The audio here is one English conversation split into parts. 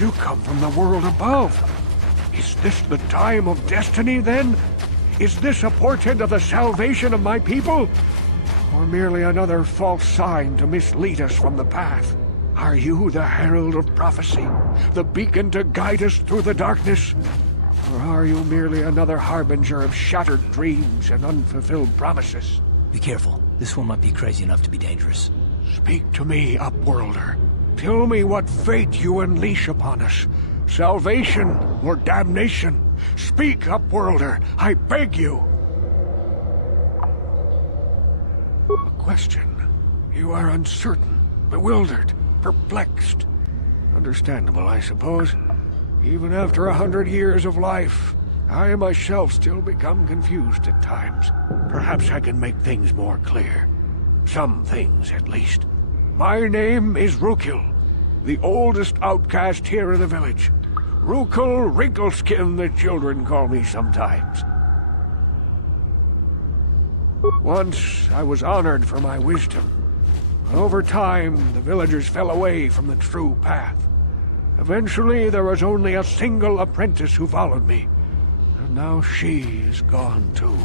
You come from the world above. Is this the time of destiny, then? Is this a portent of the salvation of my people? Or merely another false sign to mislead us from the path? Are you the herald of prophecy, the beacon to guide us through the darkness? Or are you merely another harbinger of shattered dreams and unfulfilled promises? Be careful. This one might be crazy enough to be dangerous. Speak to me, Upworlder. Tell me what fate you unleash upon us. Salvation or damnation? Speak, Upworlder, I beg you! A question. You are uncertain, bewildered, perplexed. Understandable, I suppose. Even after 100 years of life, I myself still become confused at times. Perhaps I can make things more clear. Some things, at least. My name is Rukil, the oldest outcast here in the village. Rukil Wrinkleskin, the children call me sometimes. Once, I was honored for my wisdom. But over time, the villagers fell away from the true path. Eventually, there was only a single apprentice who followed me. And now she is gone too.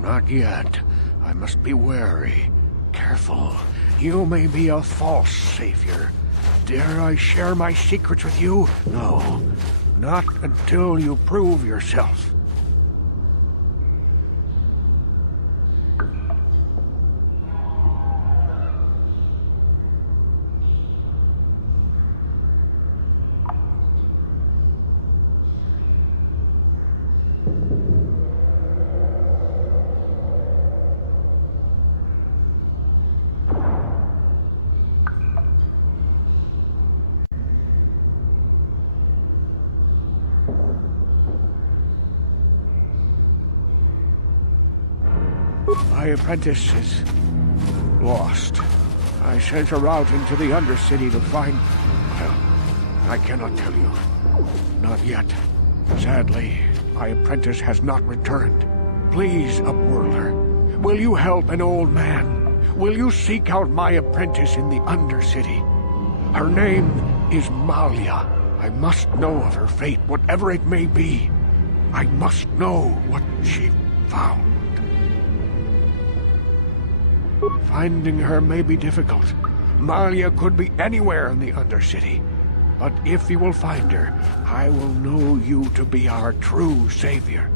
Not yet. I must be wary. Careful. You may be a false savior. Dare I share my secrets with you? No. Not until you prove yourself. My apprentice is lost. I sent her out into the Undercity to find... Well, I cannot tell you. Not yet. Sadly, my apprentice has not returned. Please, Upworlder, will you help an old man? Will you seek out my apprentice in the Undercity? Her name is Malia. I must know of her fate, whatever it may be. I must know what she found. Finding her may be difficult. Malia could be anywhere in the Undercity. But if you will find her, I will know you to be our true savior.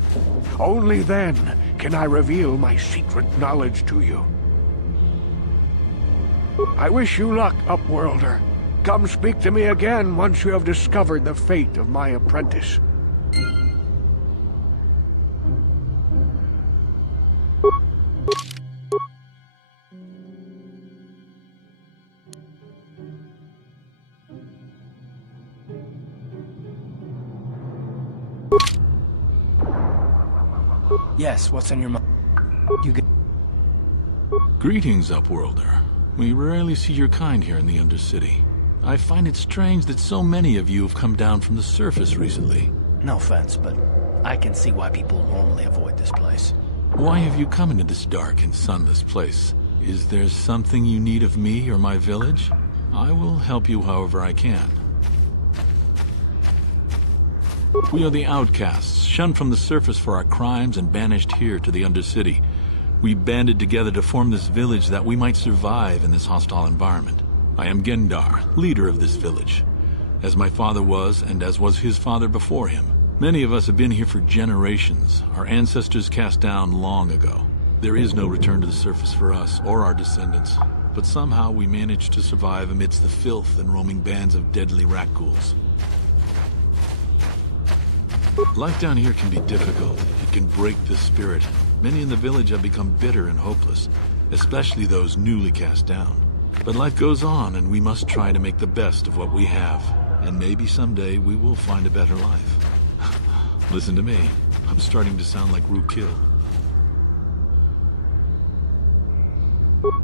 Only then can I reveal my secret knowledge to you. I wish you luck, Upworlder. Come speak to me again once you have discovered the fate of my apprentice. Yes, what's on your mind? You get... Greetings, Upworlder. We rarely see your kind here in the Undercity. I find it strange that so many of you have come down from the surface recently. No offense, but I can see why people normally avoid this place. Why have you come into this dark and sunless place? Is there something you need of me or my village? I will help you however I can. We are the outcasts, shunned from the surface for our crimes and banished here to the Undercity. We banded together to form this village that we might survive in this hostile environment. I am Gendar, leader of this village, as my father was and as was his father before him. Many of us have been here for generations, our ancestors cast down long ago. There is no return to the surface for us or our descendants, but somehow we managed to survive amidst the filth and roaming bands of deadly rat ghouls. Life down here can be difficult. It can break the spirit. Many in the village have become bitter and hopeless, especially those newly cast down. But life goes on, and we must try to make the best of what we have. And maybe someday we will find a better life. Listen to me. I'm starting to sound like Rookil.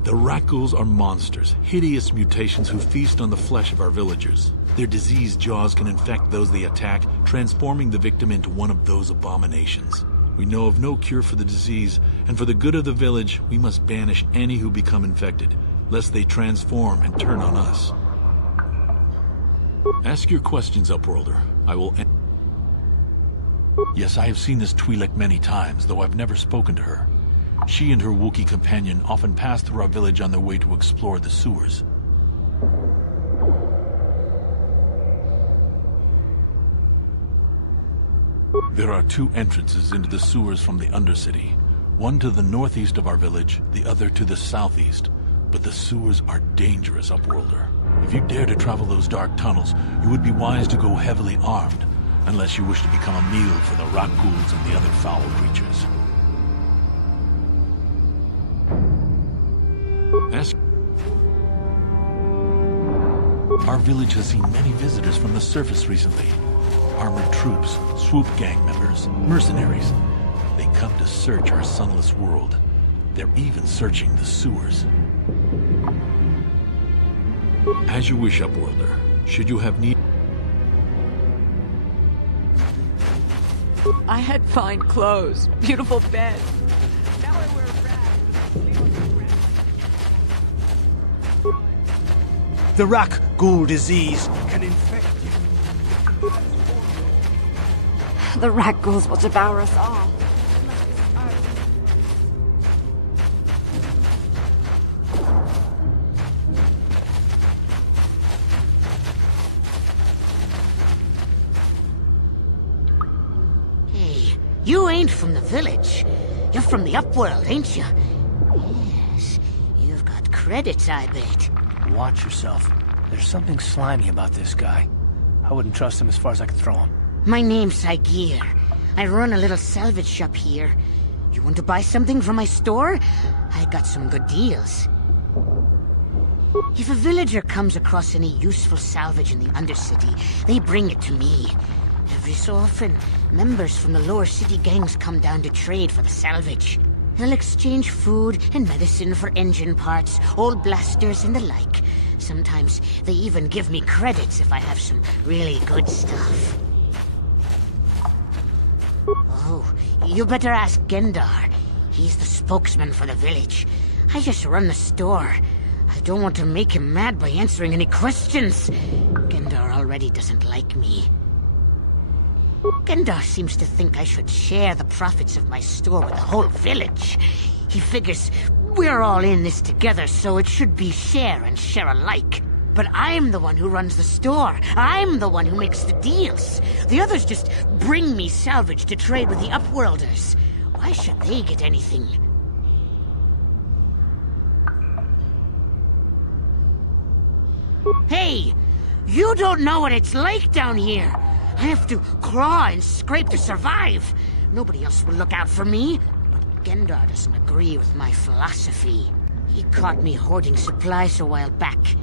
The Rakghouls are monsters, hideous mutations who feast on the flesh of our villagers. Their diseased jaws can infect those they attack, transforming the victim into one of those abominations. We know of no cure for the disease, and for the good of the village, we must banish any who become infected, lest they transform and turn on us. Ask your questions, Upworlder. I will... Yes, I have seen this Twi'lek many times, though I've never spoken to her. She and her Wookiee companion often pass through our village on their way to explore the sewers. There are two entrances into the sewers from the Undercity. One to the northeast of our village, the other to the southeast. But the sewers are dangerous, Upworlder. If you dare to travel those dark tunnels, you would be wise to go heavily armed, unless you wish to become a meal for the Rakghouls and the other foul creatures. Our village has seen many visitors from the surface recently. Armored troops, swoop gang members, mercenaries. They come to search our sunless world. They're even searching the sewers. As you wish, Upworlder. Should you have need... I had fine clothes, beautiful bed. Now I wear rags. The Rakghoul disease can infect you. The Rakghouls will devour us all. Hey, you ain't from the village. You're from the Upworld, ain't you? Yes, you've got credits, I bet. Watch yourself. There's something slimy about this guy. I wouldn't trust him as far as I could throw him. My name's Saigir. I run a little salvage shop here. You want to buy something from my store? I got some good deals. If a villager comes across any useful salvage in the Undercity, they bring it to me. Every so often, members from the lower city gangs come down to trade for the salvage. They'll exchange food and medicine for engine parts, old blasters and the like. Sometimes they even give me credits if I have some really good stuff. Oh, you better ask Gendar. He's the spokesman for the village. I just run the store. I don't want to make him mad by answering any questions. Gendar already doesn't like me. Gendar seems to think I should share the profits of my store with the whole village. He figures we're all in this together, so it should be share and share alike. But I'm the one who runs the store. I'm the one who makes the deals. The others just bring me salvage to trade with the Upworlders. Why should they get anything? Hey! You don't know what it's like down here! I have to claw and scrape to survive! Nobody else will look out for me. But Gendar doesn't agree with my philosophy. He caught me hoarding supplies a while back.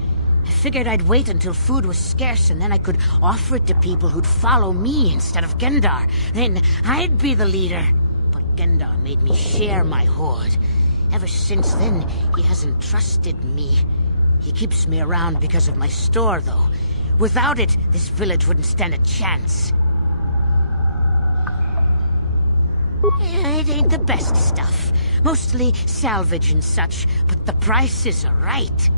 I figured I'd wait until food was scarce and then I could offer it to people who'd follow me instead of Gendar. Then I'd be the leader. But Gendar made me share my hoard. Ever since then, he hasn't trusted me. He keeps me around because of my store, though. Without it, this village wouldn't stand a chance. It ain't the best stuff. Mostly salvage and such, but the prices are right.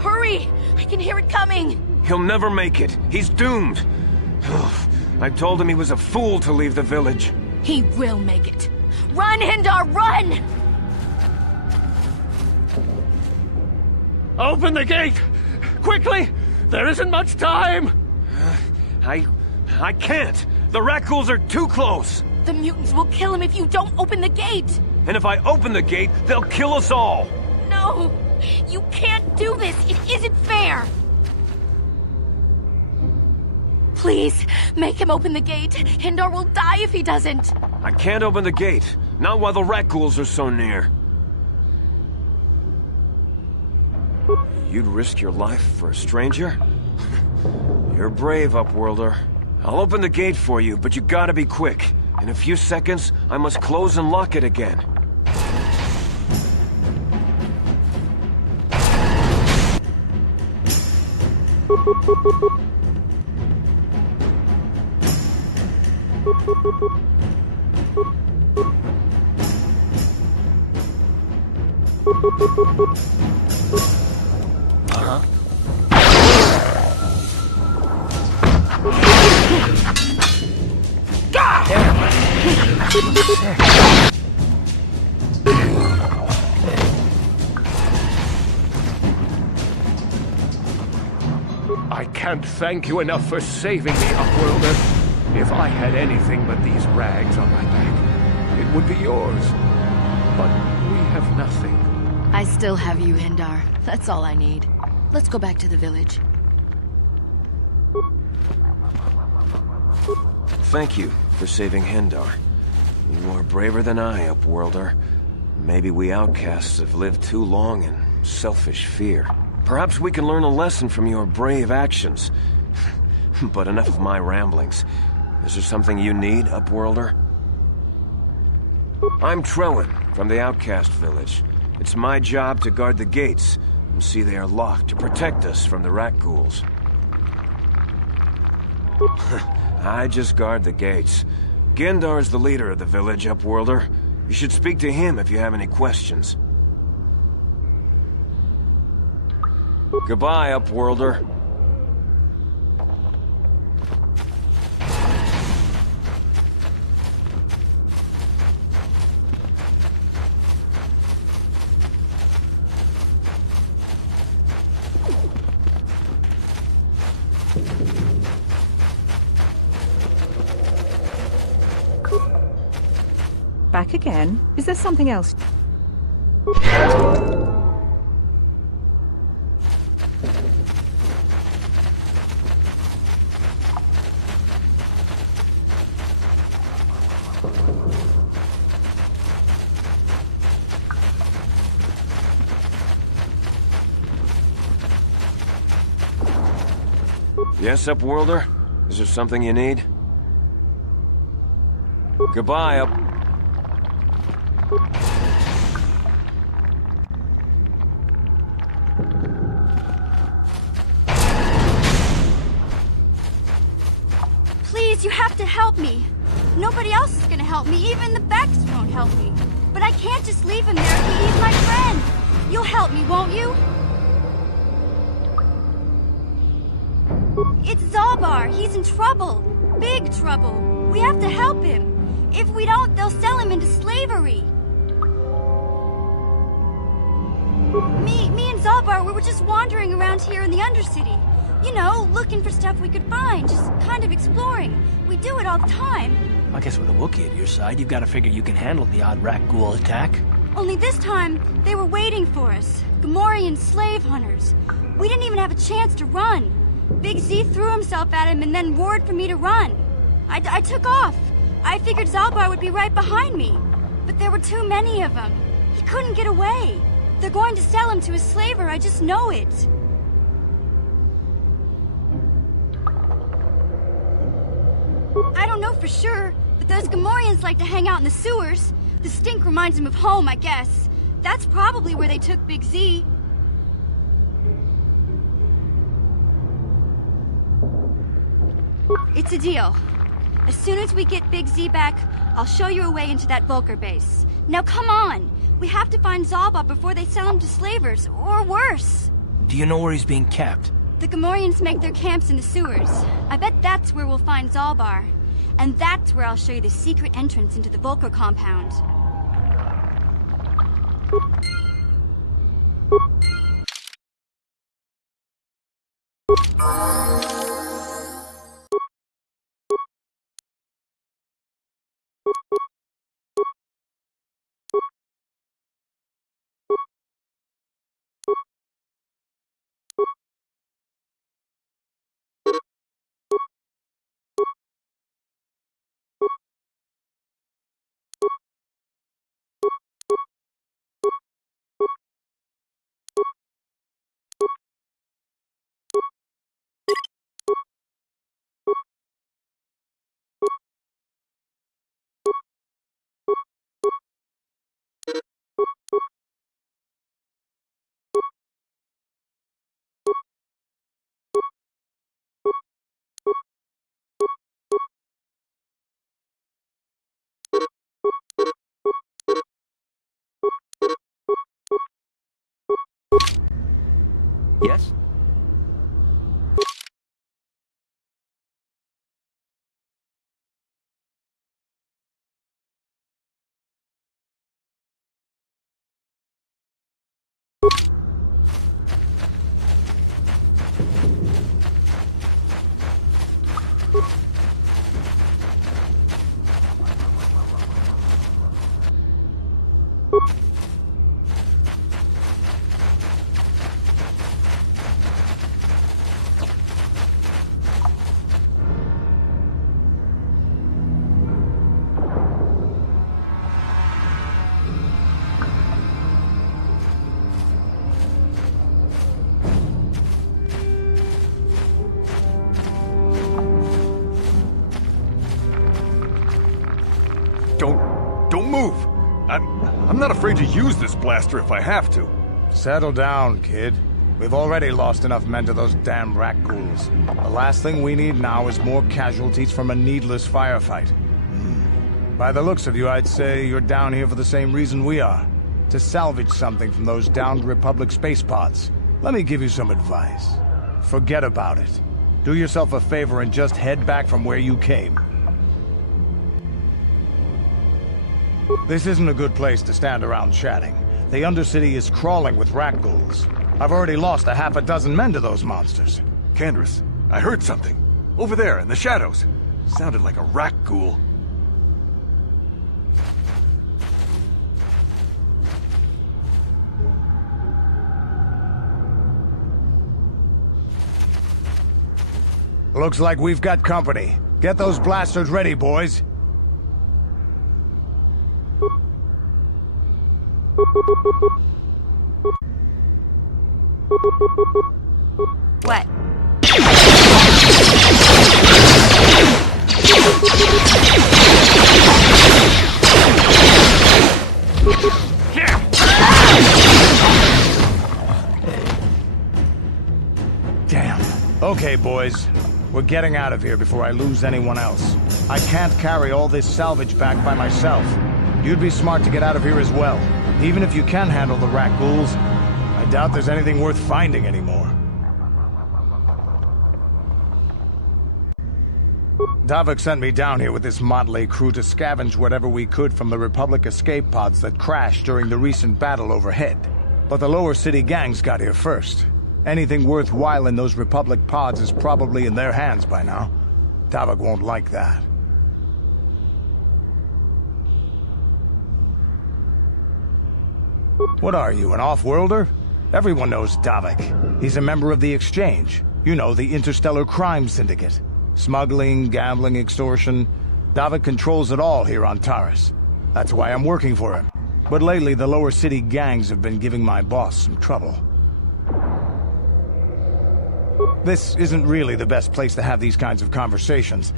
Hurry! I can hear it coming! He'll never make it. He's doomed. I told him he was a fool to leave the village. He will make it. Run, Hindar, run! Open the gate! Quickly! There isn't much time! I can't! The rat ghouls are too close! The mutants will kill him if you don't open the gate! And if I open the gate, they'll kill us all! No! You can't do this! It isn't fair! Please, make him open the gate. Hindar will die if he doesn't. I can't open the gate. Not while the rat ghouls are so near. You'd risk your life for a stranger? You're brave, Upworlder. I'll open the gate for you, but you gotta be quick. In a few seconds, I must close and lock it again. I can't thank you enough for saving me, Upworlder. If I had anything but these rags on my back, it would be yours. But we have nothing. I still have you, Hindar. That's all I need. Let's go back to the village. Thank you for saving Hindar. You are braver than I, Upworlder. Maybe we outcasts have lived too long in selfish fear. Perhaps we can learn a lesson from your brave actions. But enough of my ramblings. Is there something you need, Upworlder? I'm Trellin, from the Outcast Village. It's my job to guard the gates, and see they are locked to protect us from the rat ghouls. I just guard the gates. Gendar is the leader of the village, Upworlder. You should speak to him if you have any questions. Goodbye, Upworlder. Back again? Is there something else? Yes, Upworlder? Is there something you need? Goodbye, Up... Please, you have to help me. Nobody else is gonna help me. Even the Becks won't help me. But I can't just leave him there. He's my friend. You'll help me, won't you? It's Zalbar. He's in trouble. Big trouble. We have to help him. If we don't, they'll sell him into slavery. Me and Zalbar, we were just wandering around here in the Undercity. You know, looking for stuff we could find, just kind of exploring. We do it all the time. I guess with a Wookiee at your side, you've got to figure you can handle the odd rat ghoul attack. Only this time, they were waiting for us. Gamorrean slave hunters. We didn't even have a chance to run. Big Z threw himself at him and then roared for me to run. I took off. I figured Zalbar would be right behind me. But there were too many of them. He couldn't get away. They're going to sell him to a slaver, I just know it. I don't know for sure, but those Gamorreans like to hang out in the sewers. The stink reminds them of home, I guess. That's probably where they took Big Z. It's a deal. As soon as we get Big Z back, I'll show you a way into that Vulcar base. Now come on! We have to find Zalbar before they sell him to slavers, or worse. Do you know where he's being kept? The Gamorreans make their camps in the sewers. I bet that's where we'll find Zalbar. And that's where I'll show you the secret entrance into the Vulcar compound. Yes? Don't move! I'm not afraid to use this blaster if I have to. Settle down, kid. We've already lost enough men to those damn rat ghouls. The last thing we need now is more casualties from a needless firefight. By the looks of you, I'd say you're down here for the same reason we are. To salvage something from those downed Republic space pods. Let me give you some advice. Forget about it. Do yourself a favor and just head back from where you came. This isn't a good place to stand around chatting. The Undercity is crawling with rat ghouls. I've already lost a half a dozen men to those monsters. Candace, I heard something. Over there, in the shadows. Sounded like a rat ghoul. Looks like we've got company. Get those blasters ready, boys. What? Damn. Okay, boys. We're getting out of here before I lose anyone else. I can't carry all this salvage back by myself. You'd be smart to get out of here as well. Even if you can handle the rat ghouls, I doubt there's anything worth finding anymore. Davik sent me down here with this motley crew to scavenge whatever we could from the Republic escape pods that crashed during the recent battle overhead. But the lower city gangs got here first. Anything worthwhile in those Republic pods is probably in their hands by now. Davik won't like that. What are you, an off-worlder? Everyone knows Davik. He's a member of the Exchange. You know, the interstellar crime syndicate. Smuggling, gambling, extortion. Davik controls it all here on Taris. That's why I'm working for him. But lately, the lower city gangs have been giving my boss some trouble. This isn't really the best place to have these kinds of conversations,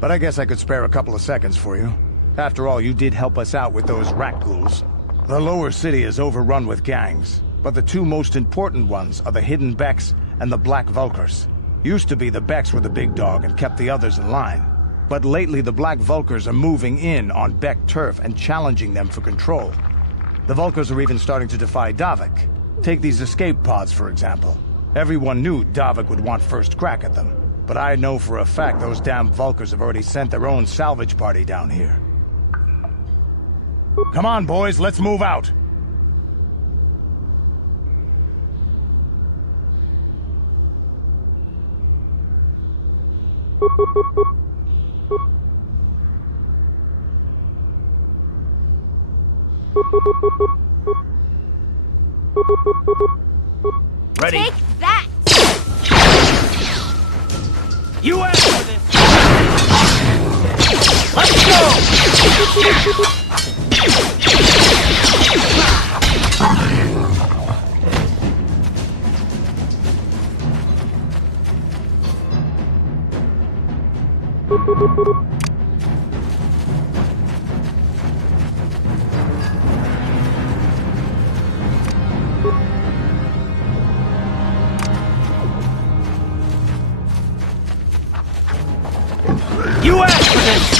but I guess I could spare a couple of seconds for you. After all, you did help us out with those rat ghouls. The lower city is overrun with gangs, but the two most important ones are the Hidden Becks and the Black Vulkars. Used to be the Becks were the big dog and kept the others in line. But lately the Black Vulkars are moving in on Beck turf and challenging them for control. The Vulkars are even starting to defy Davik. Take these escape pods, for example. Everyone knew Davik would want first crack at them. But I know for a fact those damn Vulkars have already sent their own salvage party down here. Come on, boys, let's move out! Ready? Take that! You asked for this! Let's go! You asked for this!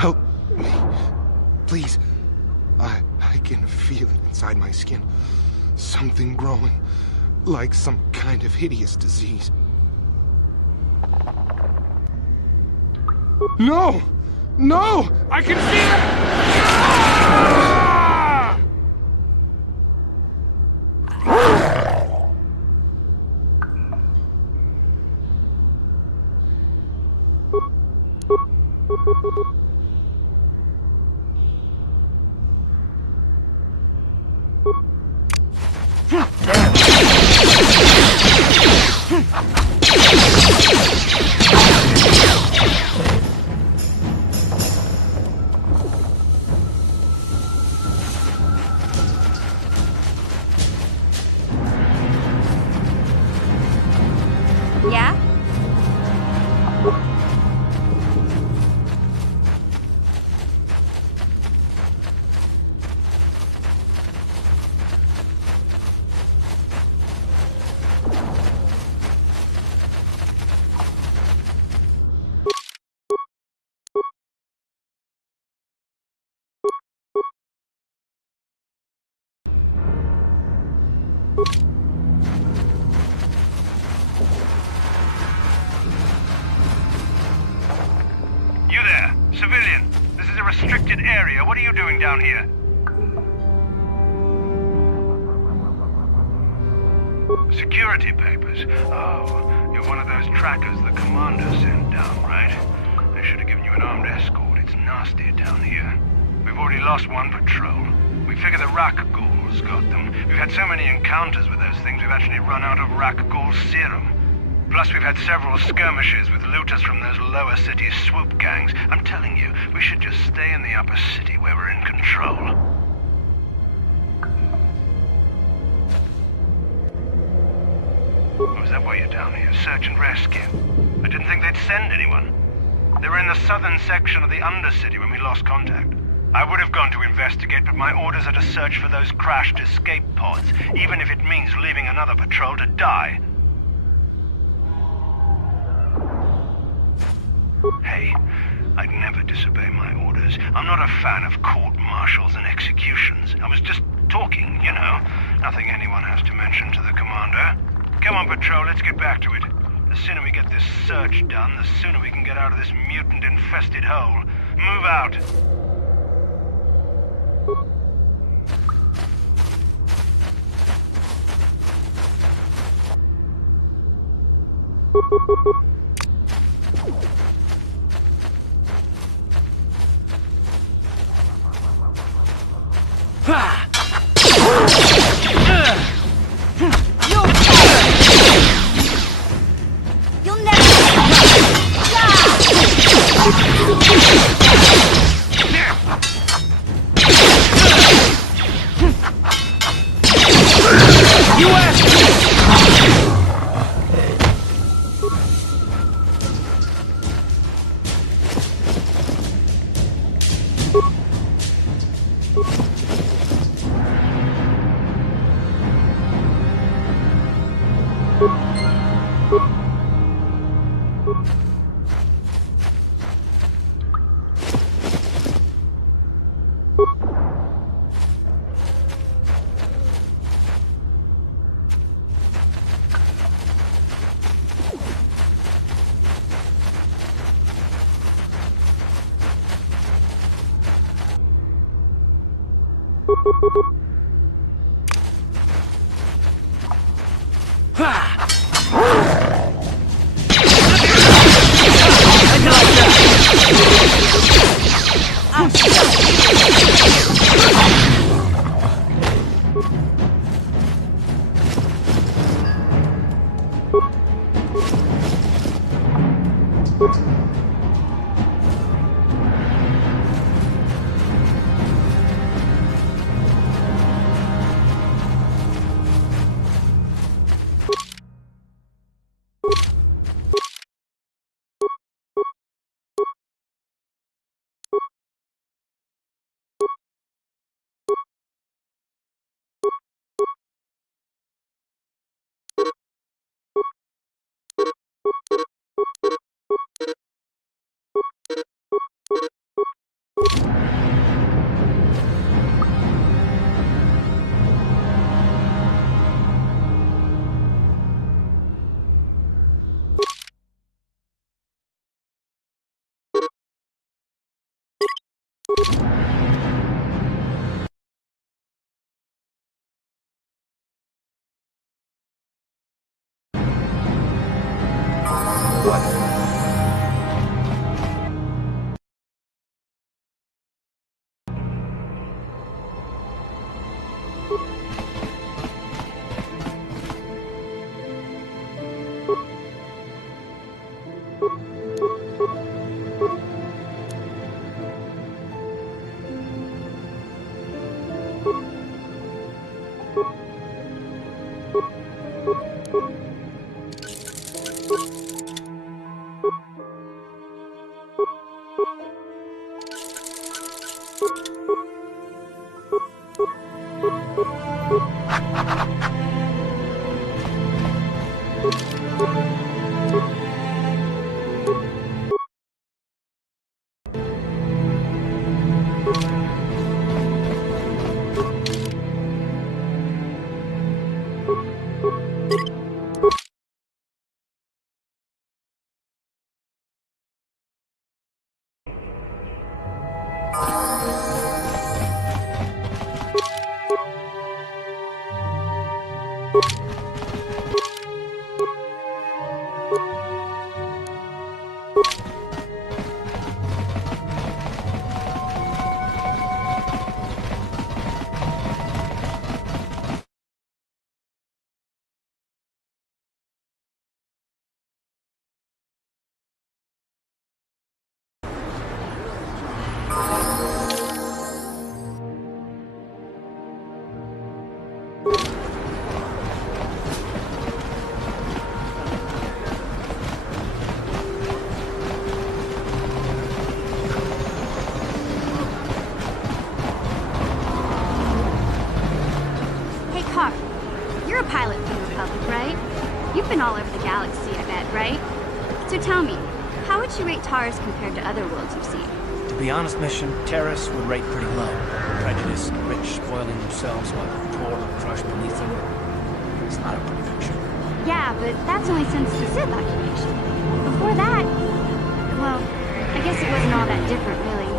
Help me. Please. I can feel it inside my skin. Something growing. Like some kind of hideous disease. No! No! I can feel it! Yeah? You there, civilian. This is a restricted area. What are you doing down here? Security papers. Oh, you're one of those trackers the commander sent down, right? They should have given you an armed escort. It's nasty down here. We've already lost one patrol. We figure the Rakghouls got them. We've had so many encounters with those things, we've actually run out of Rakghoul serum. Plus, we've had several skirmishes with looters from those lower city swoop gangs. I'm telling you, we should just stay in the upper city where we're in control. Oh, is that why you're down here? Search and rescue? I didn't think they'd send anyone. They were in the southern section of the Undercity when we lost contact. I would have gone to investigate, but my orders are to search for those crashed escape pods, even if it means leaving another patrol to die. Hey, I'd never disobey my orders. I'm not a fan of court-martials and executions. I was just talking, you know. Nothing anyone has to mention to the commander. Come on, patrol, let's get back to it. The sooner we get this search done, the sooner we can get out of this mutant-infested hole. Move out. You'll never... You asked for this! All over the galaxy, I bet, right? So tell me, how would you rate Taris compared to other worlds you've seen? To be honest, Mission, Taris would rate pretty low. Prejudiced, rich, spoiling themselves while poor and crushed beneath them. It's not a pretty picture. Yeah, but that's only since the Sith occupation. Before that, well, I guess it wasn't all that different, really.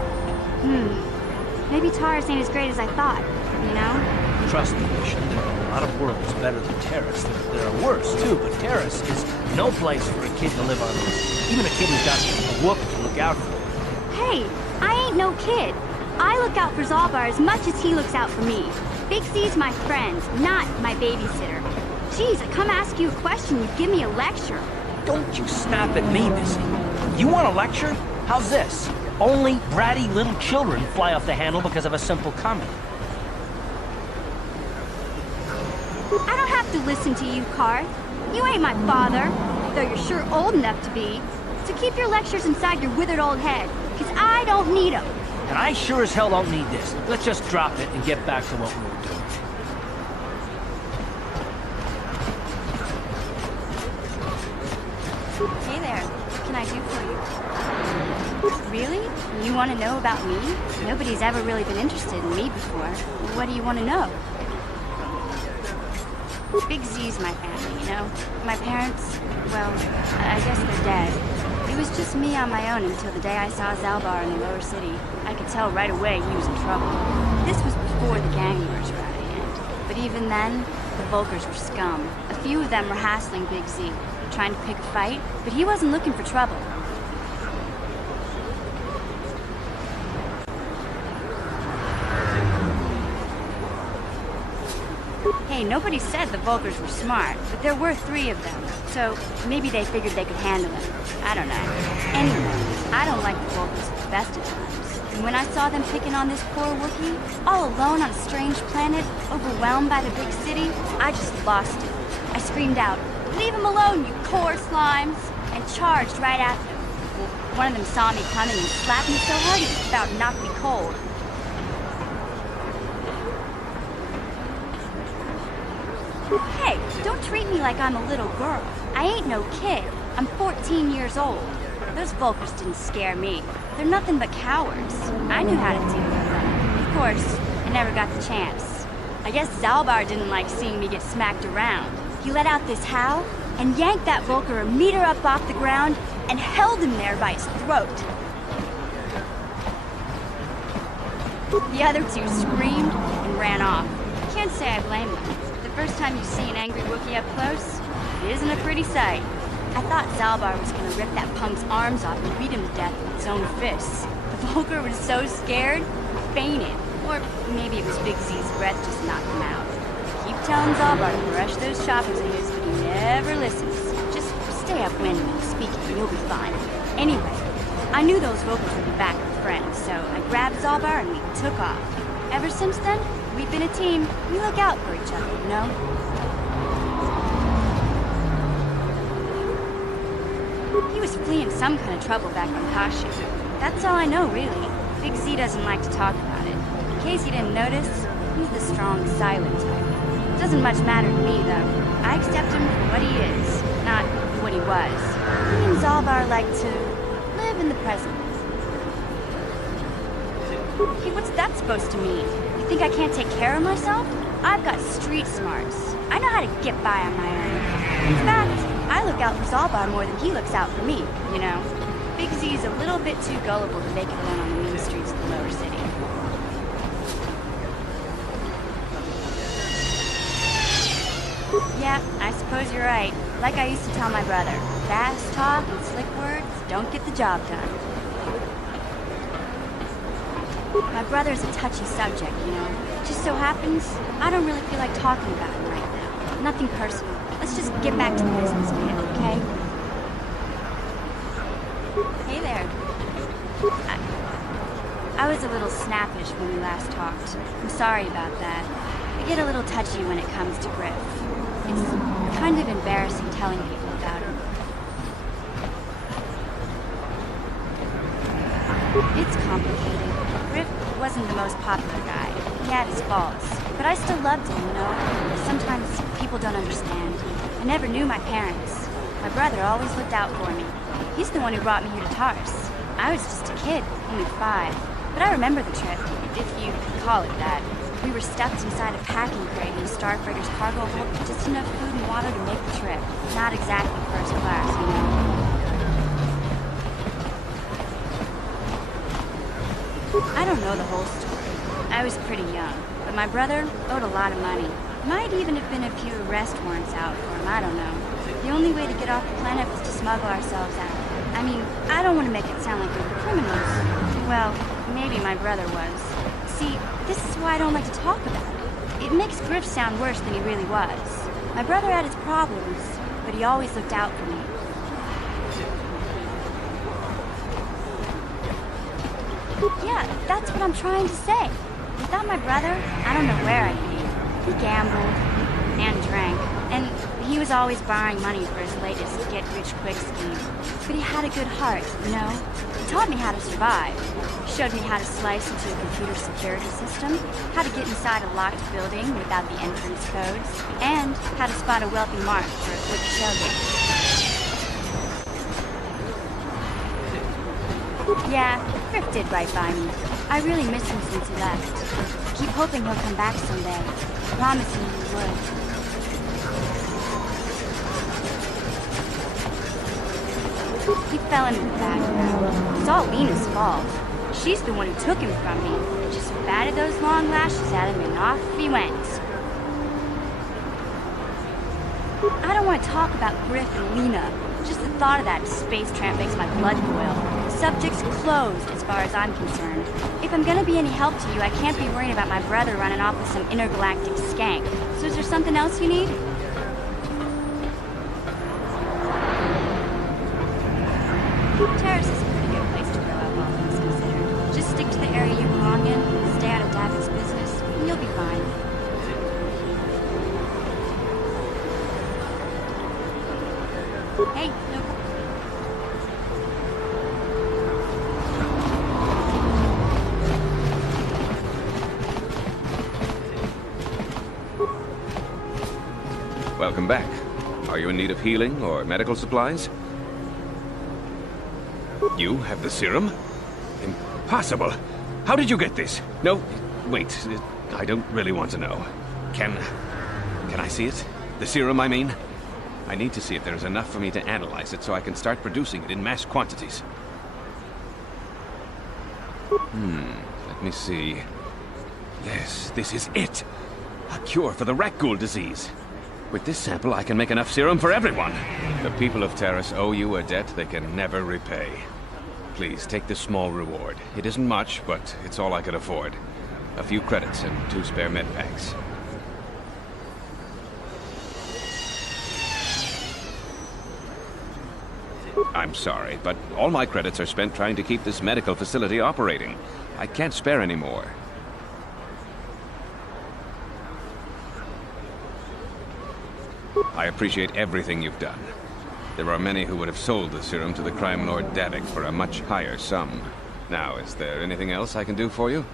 Maybe Taris ain't as great as I thought, you know? Trust me, Mission, there are a lot of worlds better than Taris. There are worse, too, but Taris is no place for a kid to live on. Even a kid who's got a whoop to look out for. Hey, I ain't no kid. I look out for Zalbar as much as he looks out for me. Big C's my friend, not my babysitter. Jeez, I come ask you a question, you give me a lecture. Don't you snap at me, Missy. You want a lecture? How's this? Only bratty little children fly off the handle because of a simple comment. I don't have have to listen to you, Karth. You ain't my father, though you're sure old enough to be. So keep your lectures inside your withered old head, because I don't need them. And I sure as hell don't need this. Let's just drop it and get back to what we were doing. Hey there, what can I do for you? Really? You want to know about me? Nobody's ever really been interested in me before. What do you want to know? Big Z's my family, you know? My parents, well, I guess they're dead. It was just me on my own until the day I saw Zalbar in the lower city. I could tell right away he was in trouble. This was before the gang wars were out of hand. But even then, the Vulkars were scum. A few of them were hassling Big Z, trying to pick a fight, but he wasn't looking for trouble. Hey, nobody said the Vulkars were smart, but there were 3 of them, so maybe they figured they could handle it. I don't know. Anyway, I don't like the Vulkars at the best of times. And when I saw them picking on this poor Wookiee, all alone on a strange planet, overwhelmed by the big city, I just lost it. I screamed out, "Leave him alone, you core slimes!" and charged right at them. Well, one of them saw me coming and slapped me so hard he just about knocked me cold. Hey, don't treat me like I'm a little girl. I ain't no kid. I'm 14 years old. Those Vulkars didn't scare me. They're nothing but cowards. I knew how to deal with them. Of course, I never got the chance. I guess Zalbar didn't like seeing me get smacked around. He let out this howl and yanked that Vulkar a meter up off the ground and held him there by his throat. The other 2 screamed and ran off. Can't say I blame them. The first time you see an angry Wookiee up close, it isn't a pretty sight. I thought Zalbar was gonna rip that punk's arms off and beat him to death with his own fists. The Vulkar was so scared, he fainted. Or maybe it was Big Z's breath just knocked him out. I keep telling Zalbar to brush those choppers of his, but he never listens. Just stay upwind when you speak and you'll be fine. Anyway, I knew those Vulkars would be back with friends, so I grabbed Zalbar and we took off. Ever since then, we've been a team. We look out for each other, you know? He was fleeing some kind of trouble back on Kashyyyk. That's all I know, really. Big Z doesn't like to talk about it. In case you didn't notice, he's the strong, silent type. Doesn't much matter to me, though. I accept him for what he is, not what he was. He and Zalbar like to live in the present. Hey, what's that supposed to mean? You think I can't take care of myself? I've got street smarts. I know how to get by on my own. In fact, I look out for Zalbar more than he looks out for me, you know? Big Z's a little bit too gullible to make it alone on the mean streets of the lower city. Yeah, I suppose you're right. Like I used to tell my brother, fast talk and slick words don't get the job done. My brother's a touchy subject, you know. It just so happens, I don't really feel like talking about him right now. Nothing personal. Let's just get back to the business, man, okay? Hey there. I was a little snappish when we last talked. I'm sorry about that. I get a little touchy when it comes to Griff. It's kind of embarrassing telling people about him. It's complicated. Griff wasn't the most popular guy. He had his faults. But I still loved him, you know? Sometimes people don't understand. I never knew my parents. My brother always looked out for me. He's the one who brought me here to Taris. I was just a kid, only 5. But I remember the trip, if you could call it that. We were stuffed inside a packing crate in a starfreighter's cargo hold with just enough food and water to make the trip. Not exactly first class, you know? I don't know the whole story. I was pretty young, but my brother owed a lot of money. Might even have been a few arrest warrants out for him, I don't know. The only way to get off the planet was to smuggle ourselves out. I mean, I don't want to make it sound like we were criminals. Well, maybe my brother was. See, this is why I don't like to talk about it. It makes Griff sound worse than he really was. My brother had his problems, but he always looked out for me. Yeah, that's what I'm trying to say. Without my brother, I don't know where I'd be. He gambled, and drank. And he was always borrowing money for his latest get-rich-quick scheme. But he had a good heart, you know? He taught me how to survive. Showed me how to slice into a computer security system, how to get inside a locked building without the entrance codes, and how to spot a wealthy mark for a quick showgame. Yeah, Griff did right by me. I really miss him since he left. Keep hoping he'll come back someday. Promising he would. He fell into the background. It's all Lena's fault. She's the one who took him from me. Just batted those long lashes at him and off he went. I don't want to talk about Griff and Lena. Just the thought of that space tramp makes my blood boil. Subject's closed as far as I'm concerned. If I'm gonna be any help to you, I can't be worrying about my brother running off with some intergalactic skank. So is there something else you need? Taris is a pretty good place to grow up, all things considered. Just stick to the area you belong in, stay out of David's business, and you'll be fine. Hey, no. Welcome back. Are you in need of healing or medical supplies? You have the serum? Impossible! How did you get this? No, wait. I don't really want to know. Can I see it? The serum, I mean? I need to see if there's enough for me to analyze it so I can start producing it in mass quantities. Let me see. Yes, this is it! A cure for the rat ghoul disease. With this sample, I can make enough serum for everyone. The people of Taris owe you a debt they can never repay. Please, take this small reward. It isn't much, but it's all I could afford. A few credits and 2 spare med packs. I'm sorry, but all my credits are spent trying to keep this medical facility operating. I can't spare any more. I appreciate everything you've done. There are many who would have sold the serum to the crime lord Davik for a much higher sum. Now, is there anything else I can do for you?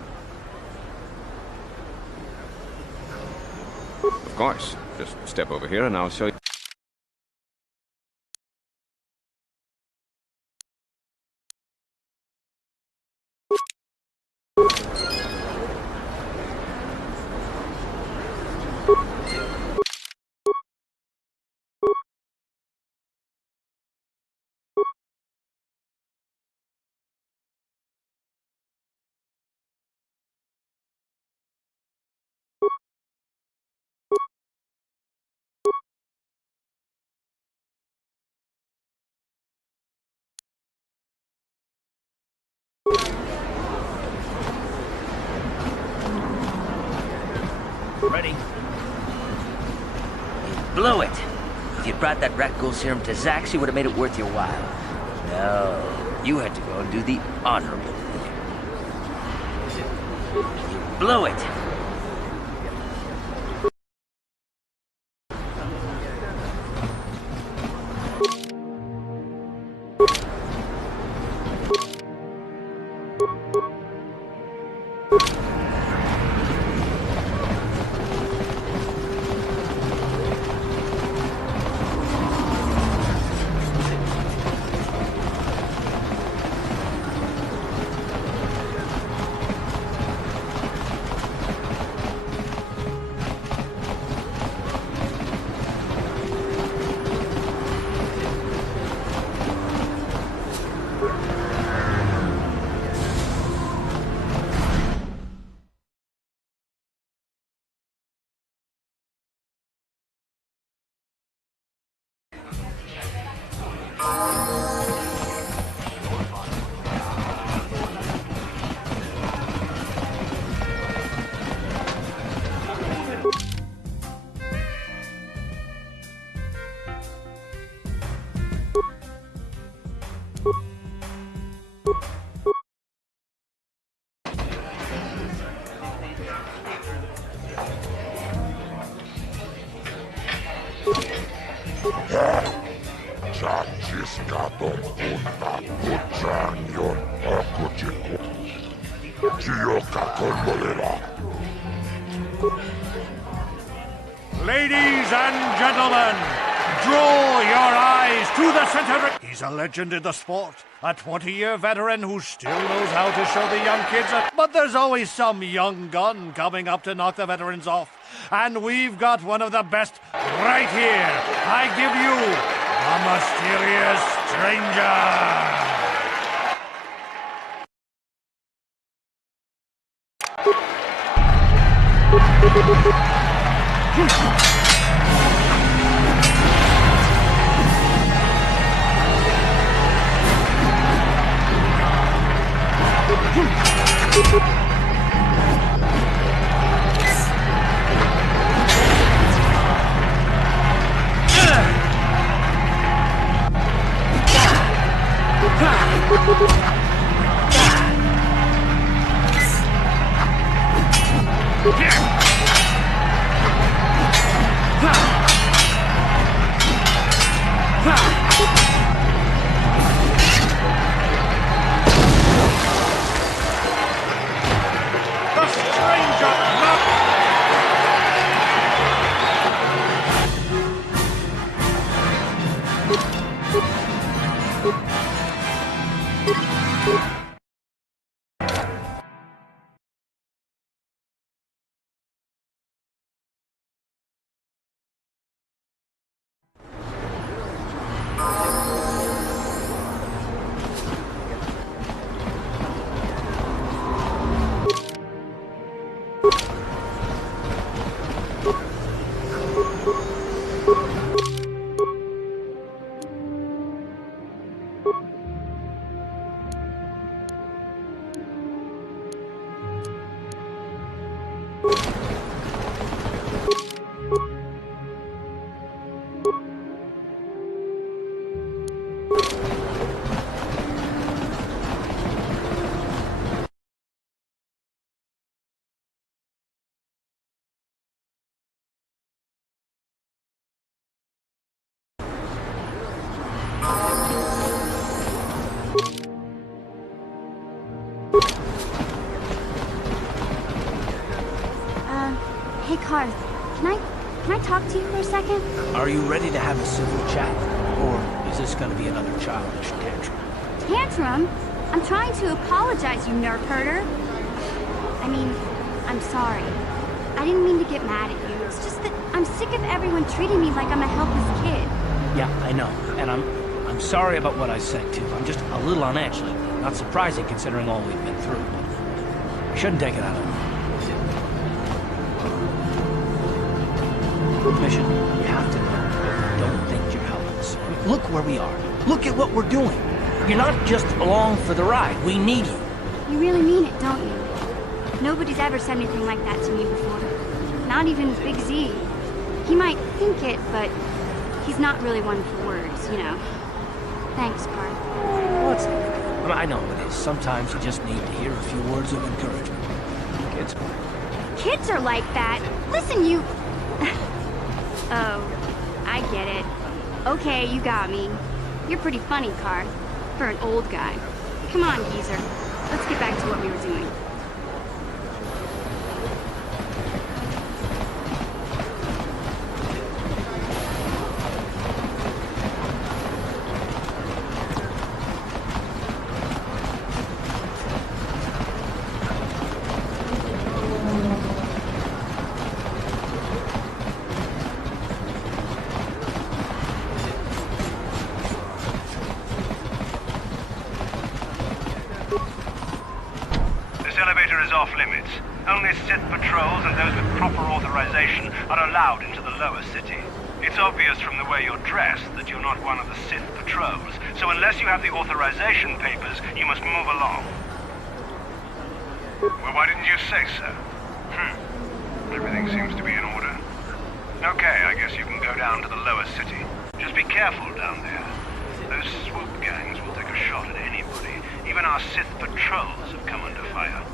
Of course. Just step over here and I'll show you. Ready? Blew it! If you'd brought that rat ghoul serum to Zax, you would have made it worth your while. No, you had to go and do the honorable thing. You blew it! Ladies and gentlemen, draw your eyes to the center. He's a legend in the sport, a 20-year veteran who still knows how to show the young kids. But there's always some young gun coming up to knock the veterans off. And we've got one of the best right here. I give you a mysterious stranger. Hey, Karth, can I talk to you for a second? Are you ready to have a civil chat? Or is this gonna be another childish tantrum? Tantrum? I'm trying to apologize, you nerve herder. I mean, I'm sorry. I didn't mean to get mad at you. It's just that I'm sick of everyone treating me like I'm a helpless kid. Yeah, I know. And I'm sorry about what I said, too. I'm just a little on edge lately. Not surprising considering all we've been through, but I shouldn't take it out on you. Mission, you have to know that I don't think you're helpless. I mean, look where we are. Look at what we're doing. You're not just along for the ride. We need you. You really mean it, don't you? Nobody's ever said anything like that to me before. Not even Big Z. He might think it, but he's not really one for words, you know. Thanks, Karth. What's that? I know it is. Sometimes you just need to hear a few words of encouragement. Kids are like that. Listen, you... Oh, I get it. Okay, you got me. You're pretty funny, Karth, for an old guy. Come on, geezer. Let's get back to what we were doing. Off-limits. Only Sith patrols and those with proper authorization are allowed into the lower city. It's obvious from the way you're dressed that you're not one of the Sith patrols, so unless you have the authorization papers, you must move along. Well, why didn't you say so? Everything seems to be in order. Okay, I guess you can go down to the lower city. Just be careful down there. Those swoop gangs will take a shot at anybody. Even our Sith patrols have come under fire.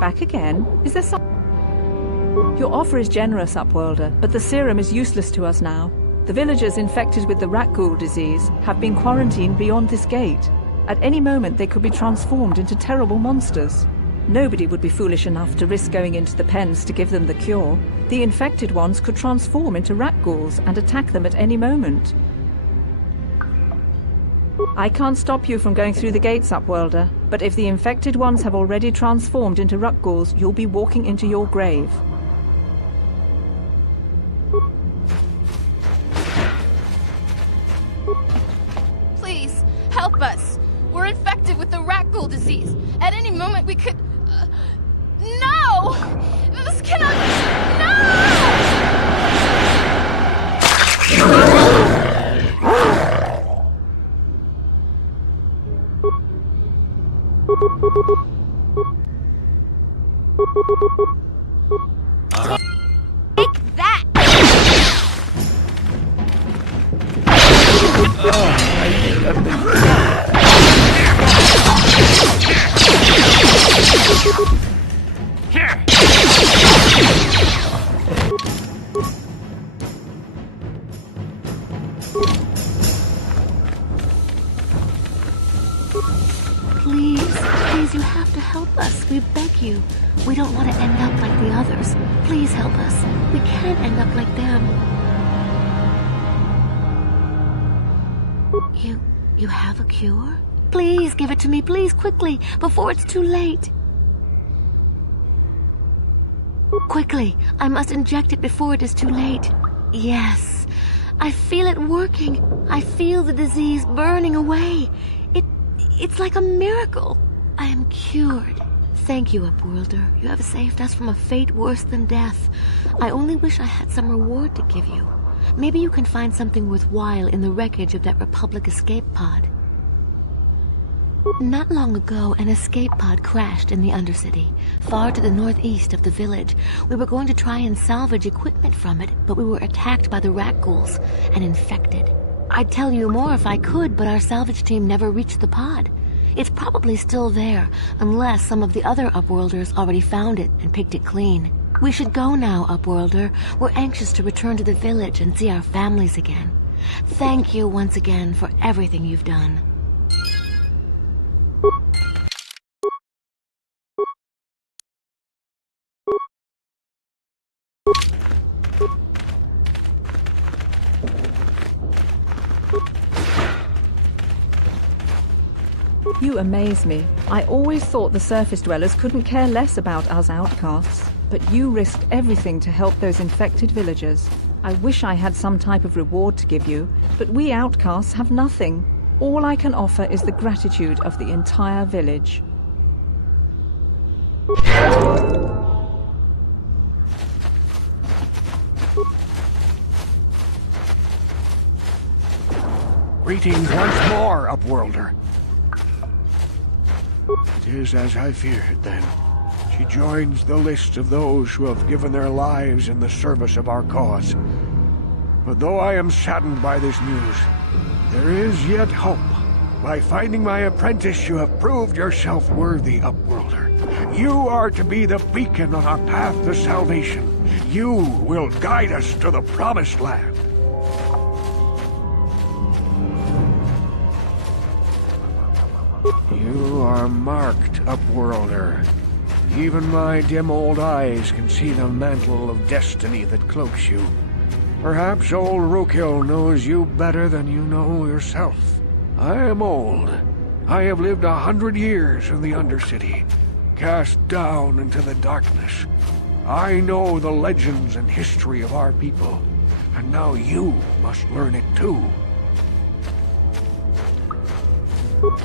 Back again? Is there some... Your offer is generous, Upworlder, but the serum is useless to us now. The villagers infected with the rat ghoul disease have been quarantined beyond this gate. At any moment they could be transformed into terrible monsters. Nobody would be foolish enough to risk going into the pens to give them the cure. The infected ones could transform into rat ghouls and attack them at any moment. I can't stop you from going through the gates, Upworlder, but if the infected ones have already transformed into rat ghouls, you'll be walking into your grave. Please, help us. We're infected with the rat ghoul disease. At any moment we could... No! This cannot... No! Take that! Here! Please, you have to help us. We beg you. We don't want to end up like the others. Please help us. We can't end up like them. You have a cure? Please give it to me, please, quickly, before it's too late. Quickly, I must inject it before it is too late. Yes, I feel it working. I feel the disease burning away. It's like a miracle. I am cured. Thank you, Upworlder. You have saved us from a fate worse than death. I only wish I had some reward to give you. Maybe you can find something worthwhile in the wreckage of that Republic escape pod. Not long ago, an escape pod crashed in the Undercity, far to the northeast of the village. We were going to try and salvage equipment from it, but we were attacked by the rat ghouls and infected. I'd tell you more if I could, but our salvage team never reached the pod. It's probably still there, unless some of the other Upworlders already found it and picked it clean. We should go now, Upworlder. We're anxious to return to the village and see our families again. Thank you once again for everything you've done. You amaze me. I always thought the surface dwellers couldn't care less about us outcasts, but you risked everything to help those infected villagers. I wish I had some type of reward to give you, but we outcasts have nothing. All I can offer is the gratitude of the entire village. Greetings once more, Upworlder. It is as I feared, then. She joins the list of those who have given their lives in the service of our cause. But though I am saddened by this news, there is yet hope. By finding my apprentice, you have proved yourself worthy, Upworlder. You are to be the beacon on our path to salvation. You will guide us to the Promised Land. You are marked, Upworlder. Even my dim old eyes can see the mantle of destiny that cloaks you. Perhaps old Rookhill knows you better than you know yourself. I am old. I have lived 100 years in the Undercity, cast down into the darkness. I know the legends and history of our people, and now you must learn it too.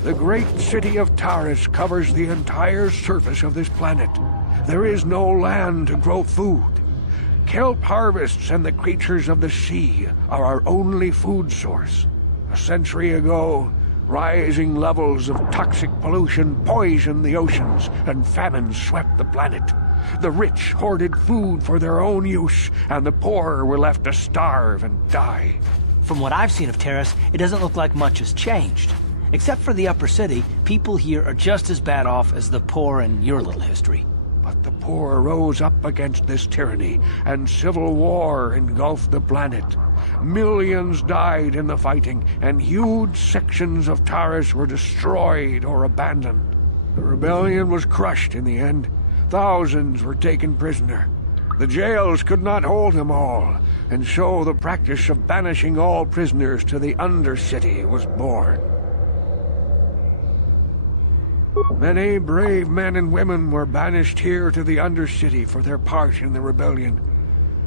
The great city of Taris covers the entire surface of this planet. There is no land to grow food. Kelp harvests and the creatures of the sea are our only food source. A century ago, rising levels of toxic pollution poisoned the oceans and famine swept the planet. The rich hoarded food for their own use, and the poor were left to starve and die. From what I've seen of Taris, it doesn't look like much has changed. Except for the upper city, people here are just as bad off as the poor in your little history. But the poor rose up against this tyranny, and civil war engulfed the planet. Millions died in the fighting, and huge sections of Taris were destroyed or abandoned. The rebellion was crushed in the end. Thousands were taken prisoner. The jails could not hold them all, and so the practice of banishing all prisoners to the Undercity was born. Many brave men and women were banished here to the Undercity for their part in the rebellion.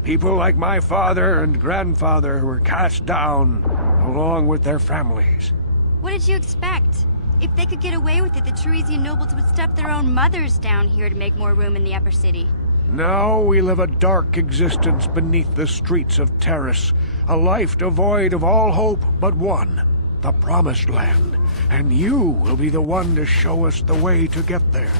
People like my father and grandfather were cast down, along with their families. What did you expect? If they could get away with it, the Teresian nobles would step their own mothers down here to make more room in the upper city. Now we live a dark existence beneath the streets of Taris, a life devoid of all hope but one, the Promised Land, and you will be the one to show us the way to get there.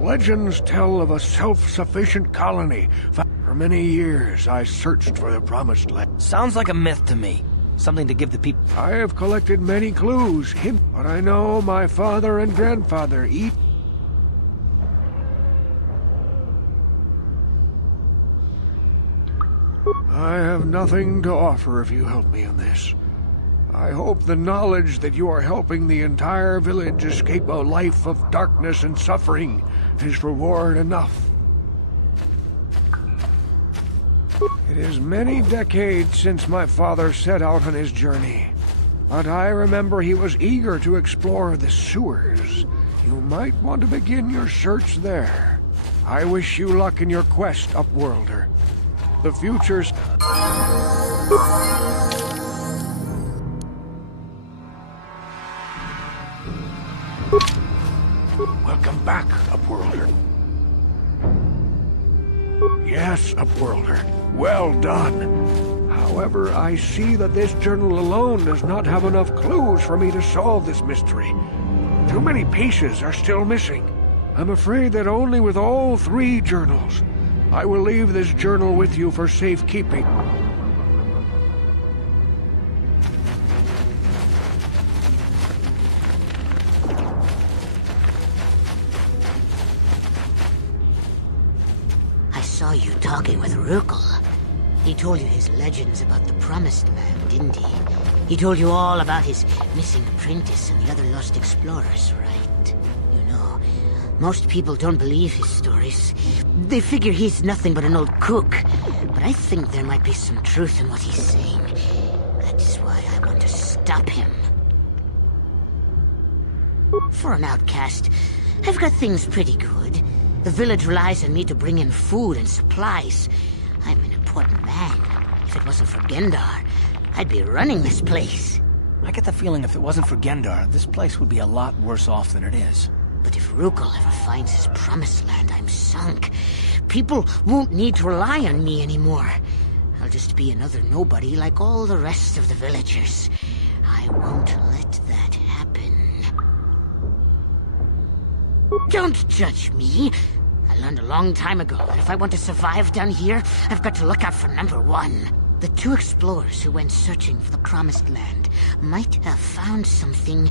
Legends tell of a self-sufficient colony. For many years I searched for the Promised Land. Sounds like a myth to me. Something to give the people... I have collected many clues, but I know my father and grandfather eat... I have nothing to offer if you help me in this. I hope the knowledge that you are helping the entire village escape a life of darkness and suffering is reward enough. It is many decades since my father set out on his journey, but I remember he was eager to explore the sewers. You might want to begin your search there. I wish you luck in your quest, Upworlder. The future's... Welcome back, Upworlder. Yes, Upworlder. Well done. However, I see that this journal alone does not have enough clues for me to solve this mystery. Too many pieces are still missing. I'm afraid that only with all 3 journals, I will leave this journal with you for safekeeping. I saw you talking with Rukel. He told you his legends about the Promised Land, didn't he? He told you all about his missing apprentice and the other lost explorers, right? You know, most people don't believe his stories. They figure he's nothing but an old cook. But I think there might be some truth in what he's saying. That's why I want to stop him. For an outcast, I've got things pretty good. The village relies on me to bring in food and supplies. I'm an important man. If it wasn't for Gendar, I'd be running this place. I get the feeling if it wasn't for Gendar, this place would be a lot worse off than it is. But if Rukel ever finds his Promised Land, I'm sunk. People won't need to rely on me anymore. I'll just be another nobody like all the rest of the villagers. I won't let that happen. Don't judge me. I learned a long time ago that if I want to survive down here, I've got to look out for number 1. The 2 explorers who went searching for the Promised Land might have found something.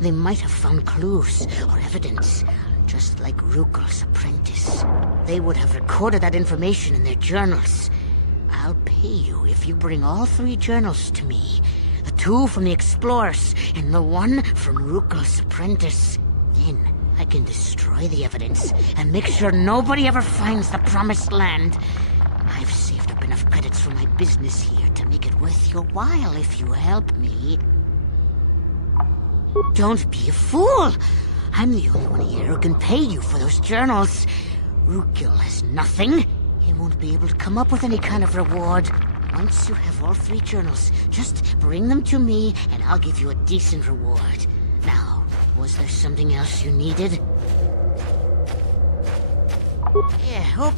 They might have found clues or evidence, just like Rukel's apprentice. They would have recorded that information in their journals. I'll pay you if you bring all 3 journals to me. The 2 from the explorers and the 1 from Rukel's apprentice. Then I can destroy the evidence and make sure nobody ever finds the Promised Land. I've saved up enough credits for my business here to make it worth your while if you help me. Don't be a fool! I'm the only one here who can pay you for those journals. Rukel has nothing. He won't be able to come up with any kind of reward. Once you have all 3 journals, just bring them to me and I'll give you a decent reward. Now, was there something else you needed? Yeah, hope...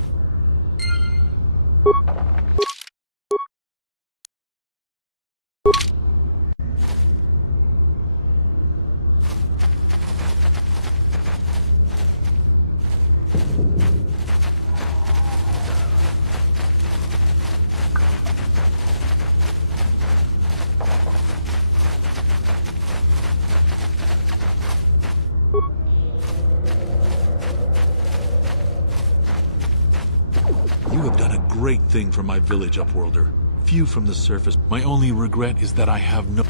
You have done a great thing for my village, Upworlder. Few from the surface. My only regret is that I have no...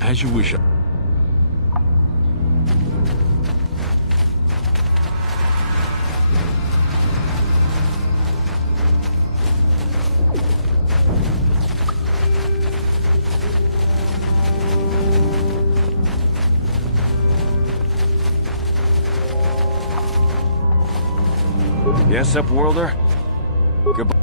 As you wish. Yes, Upworlder? Goodbye.